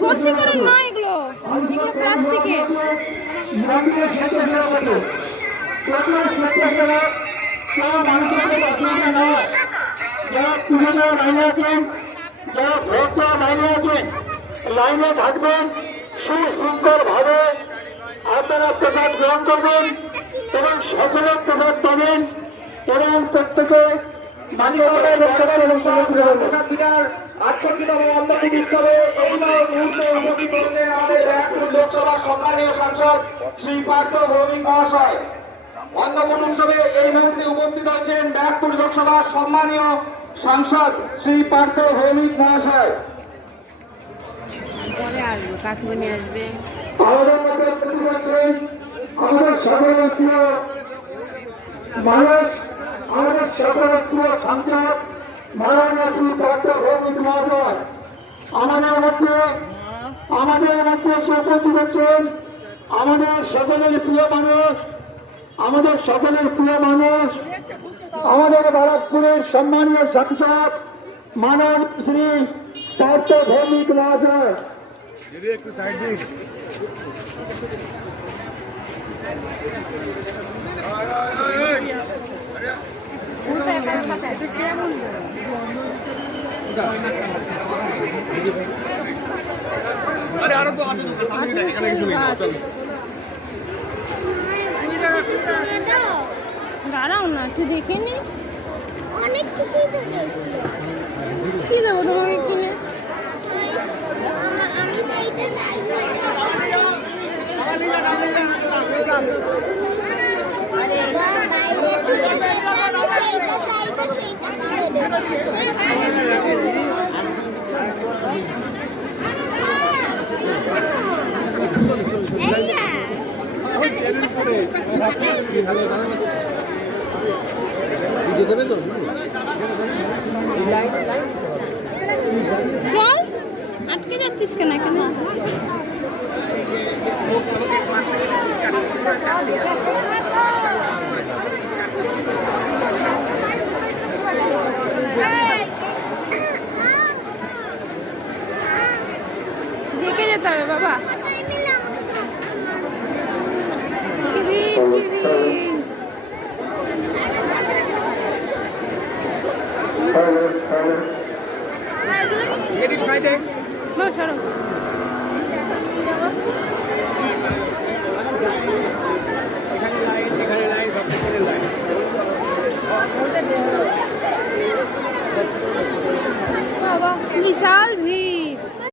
সত্যিকারের নয়, এগুলো প্লাস্টিকের। লাইনে থাকবেন, সুশৃঙ্খল ভাবে আপনারা প্রসাদ গ্রহণ করবেন এবং সকলের প্রসাদ পাবেন এবং প্রত্যেকে লোকসভার সম্মানীয় সাংসদ শ্রী পার্থ ভৌমিক মহাশয়। অন্যতম উৎসবে এই মুহূর্তে উপস্থিত হয়েছেন ব্যারাকপুর লোকসভার সম্মানীয় সাংসদ শ্রী পার্থ ভৌমিক মহাশয়। কাকিমণি আসবে। আমাদের মধ্যে উপস্থিত হচ্ছেন আমাদের সকলের প্রিয় মানুষ, আমাদের সকলের প্রিয় সাংসদ মাননীয় শ্রী পার্থ ভৌমিক মহাশয়। আমাদের মধ্যে উপস্থিত হচ্ছেন আমাদের সকলের প্রিয় মানুষ, আমাদের ব্যারাকপুরের সম্মানীয় সাংসদ মাননীয় শ্রী পার্থ ভৌমিক মহাশয়। একটু সাইড দিন। আরে আরো তো আমি এখানে কিছু নেই। চলো দাঁড়াও না, একটু দেখে নি। অনেক কিছুই তো কি দেবো তোমাকে কিনে? আমি তো এটা দেবে তো চল, আটকে যাচ্ছিস কেন এখানে? দেখে যেতে হবে বাবা। এদিক সাইডে সরো।